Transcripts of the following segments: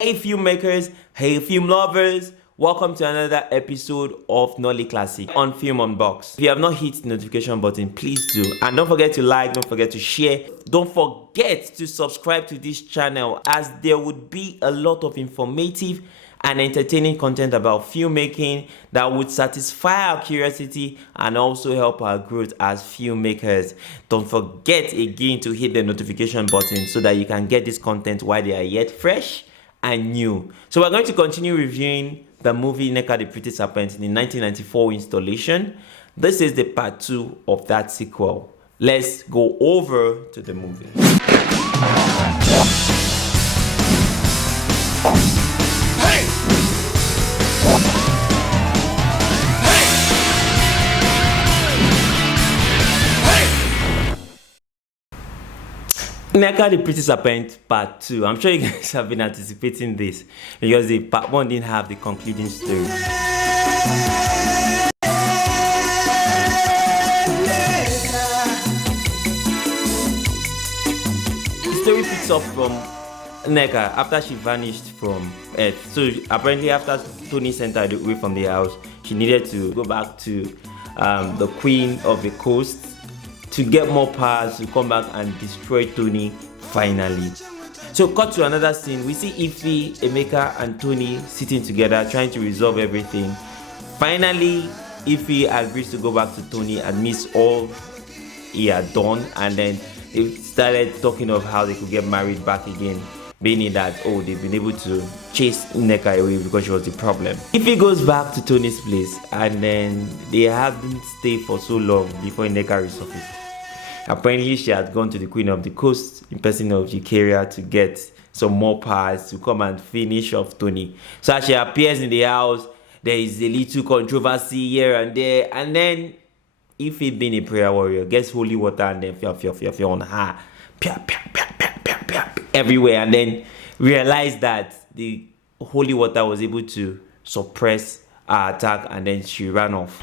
Hey filmmakers, hey film lovers, welcome to another episode of Nolly Classic on Film Unbox. If you have not hit the notification button, please do. And don't forget to like, don't forget to share. Don't forget to subscribe to this channel, as there would be a lot of informative and entertaining content about filmmaking that would satisfy our curiosity and also help our growth as filmmakers. Don't forget again to hit the notification button so that you can get this content while they are yet fresh and new. So we're going to continue reviewing the movie Nneka the Pretty Serpent in the 1994 installation. This is the part 2 of that sequel. Let's go over to the movie. Nneka the Pretty Serpent Part 2. I'm sure you guys have been anticipating this because the Part 1 didn't have the concluding story. The story picks up from Nneka after she vanished from Earth. So apparently after Tony sent her away from the house, she needed to go back to the Queen of the Coast to get more powers to come back and destroy Tony finally. So cut to another scene. We see Ify, Emeka and Tony sitting together trying to resolve everything. Finally, Ify agrees to go back to Tony, admits all he had done, and then they started talking of how they could get married back again, meaning that they've been able to chase Nneka away because she was the problem. Ify goes back to Tony's place, and then they haven't stayed for so long before Nneka resurfaces. Apparently, she had gone to the Queen of the Coast in person of Eukarya to get some more powers to come and finish off Tony. So as she appears in the house, there is a little controversy here and there, and then Ify, being a prayer warrior, gets holy water and then fear on her, everywhere, and then realized that the holy water was able to suppress her attack, and then she ran off.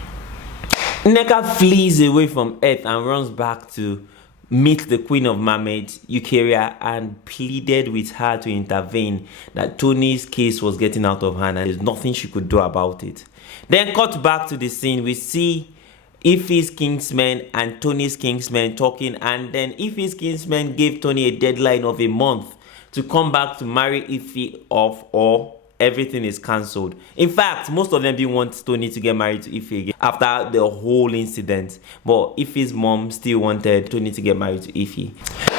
Nneka flees away from Earth and runs back to meet the Queen of Mermaids, Eukarya, and pleaded with her to intervene, that Tony's case was getting out of hand and there's nothing she could do about it. Then cut back to the scene. We see Ify's kingsmen and Tony's kingsmen talking, and then Ify's kingsmen gave Tony a deadline of a month to come back to marry Ify off, or everything is cancelled. In fact, most of them didn't want Tony to get married to Ify again after the whole incident, but Ify's mom still wanted Tony to get married to Ify.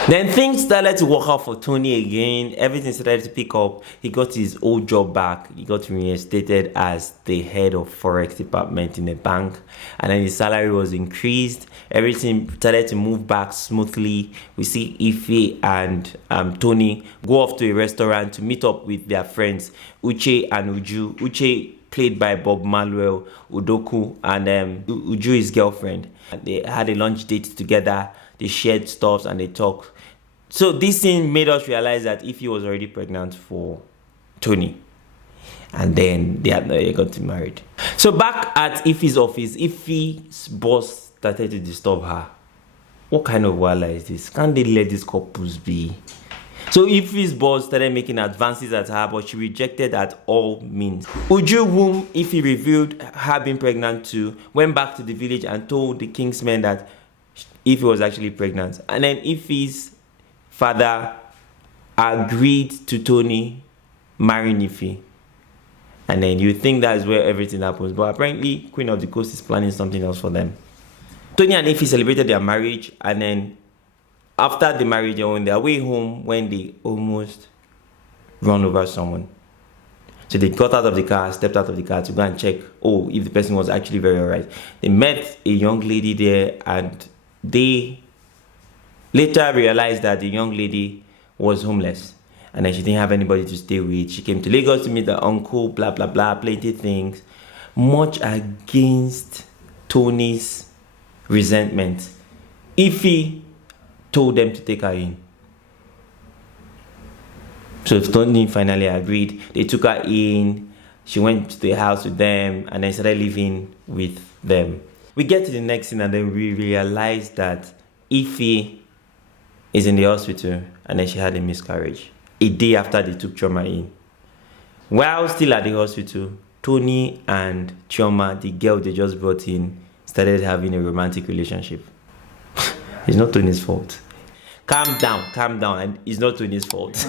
Then things started to work out for Tony again. Everything started to pick up. He got his old job back. He got reinstated as the head of forex department in a bank, and then his salary was increased. Everything started to move back smoothly. We see Ify and Tony go off to a restaurant to meet up with their friends Uche and Uju. Uche, played by Bob Manuel Udoku, and Uju, his girlfriend. And they had a lunch date together. They shared stuff and they talked. So this scene made us realize that Ify was already pregnant for Tony, and then they got married. So back at Ify's office, Ify's boss started to disturb her. What kind of wala is this? Can't they let these couples be? So Ify's boss started making advances at her, but she rejected at all means. Uju, whom Ify revealed her being pregnant to, went back to the village and told the kingsmen that Ify was actually pregnant. And then Ify's father agreed to Tony marrying Ify. And then you think that's where everything happens, but apparently Queen of the Coast is planning something else for them. Tony and Ify celebrated their marriage, and then after the marriage, they were on their way home when they almost run over someone. So they got out of the car, stepped out of the car to go and check, if the person was actually very alright. They met a young lady there, and they later realized that the young lady was homeless, and then she didn't have anybody to stay with. She came to Lagos to meet her uncle, blah blah blah, plenty things, much against Tony's resentment. Ify told them to take her in. So Tony finally agreed. They took her in. She went to the house with them and then started living with them. We get to the next scene, and then we realize that Ify is in the hospital, and then she had a miscarriage a day after they took trauma in. While still at the hospital, Tony and Chioma, the girl they just brought in, started having a romantic relationship. It's not Tony's fault. Calm down, and it's not Tony's fault.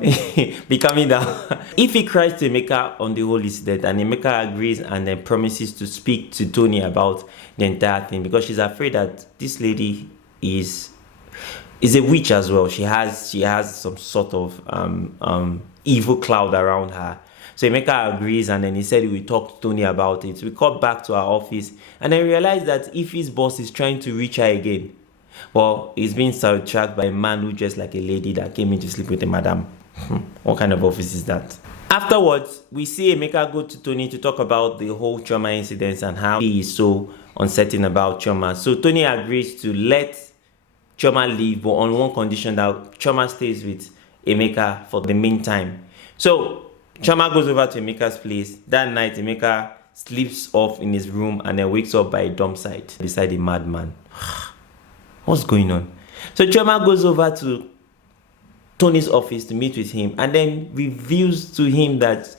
Be calming down. If he cries to Nneka on the whole incident, and Nneka agrees and then promises to speak to Tony about the entire thing, because she's afraid that this lady is a witch as well. She has some sort of evil cloud around her. So Nneka agrees, and then he said he will talk to Tony about it. We got back to our office and then realized that Ife's boss is trying to reach her again. Well, he's being sidetracked by a man who dressed like a lady that came in to sleep with a madam. What kind of office is that? Afterwards, we see Nneka go to Tony to talk about the whole Chioma incident and how he is so uncertain about Chioma. So Tony agrees to let Chioma leave, but on one condition, that Chioma stays with Nneka for the meantime. So Chioma goes over to Emeka's place. That night, Nneka sleeps off in his room and then wakes up by a dump site beside a madman. What's going on? So Chioma goes over to Tony's office to meet with him and then reveals to him that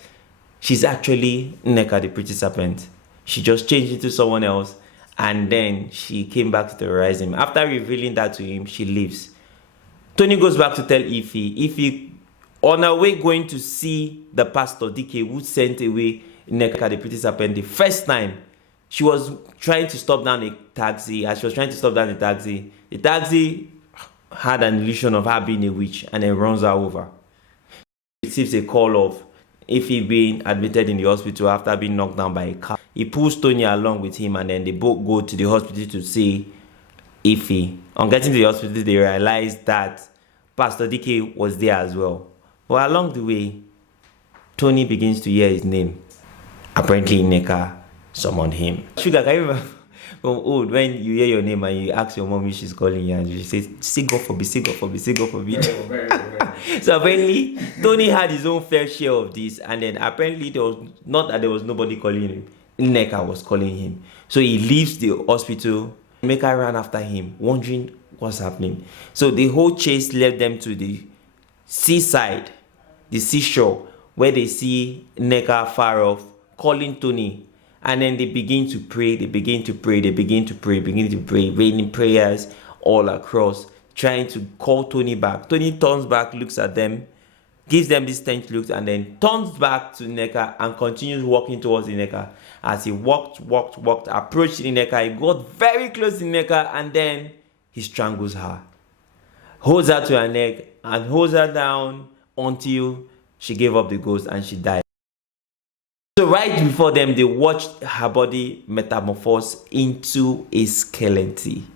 she's actually Nneka, the pretty serpent. She just changed into someone else and then she came back to terrorize him. After revealing that to him, she leaves. Tony goes back to tell Ife. Ife, on her way going to see the pastor, DK, who sent away Nneka, the pretty serpent, the first time, she was trying to stop down a taxi. As she was trying to stop down the taxi had an illusion of her being a witch and then runs her over. She receives a call of Ife being admitted in the hospital after being knocked down by a car. He pulls Tony along with him and then they both go to the hospital to see Ife. On getting to the hospital, they realize that Pastor DK was there as well. But along the way, Tony begins to hear his name. Apparently, Nneka summoned him. Sugar, can you remember from old when you hear your name and you ask your mom if she's calling you and she says, say God forbid, say God forbid, say God forbid. So apparently, Tony had his own fair share of this, and then apparently there was not that there was nobody calling him. Nneka was calling him. So he leaves the hospital. Nneka ran after him, wondering what's happening. So the whole chase led them to the seaside, the seashore, where they see Nneka far off calling Tony. And then they begin to pray, raining prayers all across, trying to call Tony back. Tony turns back, looks at them, gives them this strange look, and then turns back to Nneka and continues walking towards Nneka. As he walked, approached Nneka, he got very close to Nneka, and then he strangles her. Holds her to her neck and holds her down until she gave up the ghost and she died. So right before them, they watched her body metamorphose into a skeleton.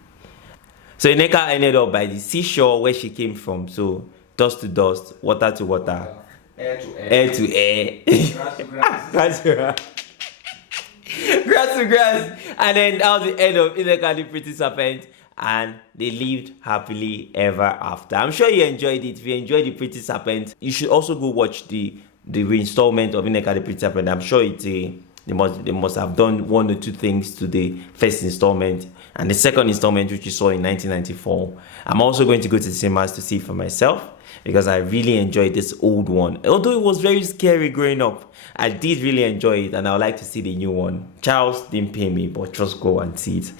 So Nneka ended up by the seashore where she came from. So dust to dust, water to water, air to air, grass to grass, grass to grass. And then that was the end of Nneka the Pretty Serpent. And they lived happily ever after. I'm sure you enjoyed it. If you enjoyed the Pretty Serpent, you should also go watch the reinstallment of Nneka the Pretty Serpent. I'm sure they must have done one or two things to the first installment and the second installment, which you saw in 1994. I'm also going to go to the cinemas to see it for myself because I really enjoyed this old one. Although it was very scary growing up, I did really enjoy it and I would like to see the new one. Charles didn't pay me, but just go and see it.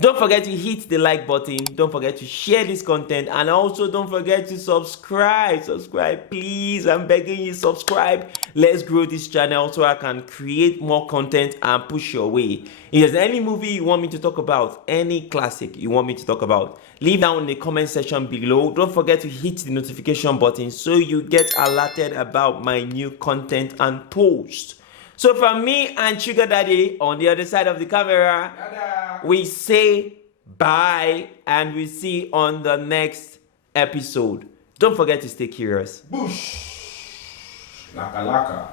Don't forget to hit the like button. Don't forget to share this content. And also don't forget to subscribe. Subscribe, please. I'm begging you, subscribe. Let's grow this channel so I can create more content and push your way. If there's any movie you want me to talk about, any classic you want me to talk about, leave down in the comment section below. Don't forget to hit the notification button so you get alerted about my new content and posts. So from me and Sugar Daddy on the other side of the camera, we say bye and we see you on the next episode. Don't forget to stay curious. Bush. Laka laka.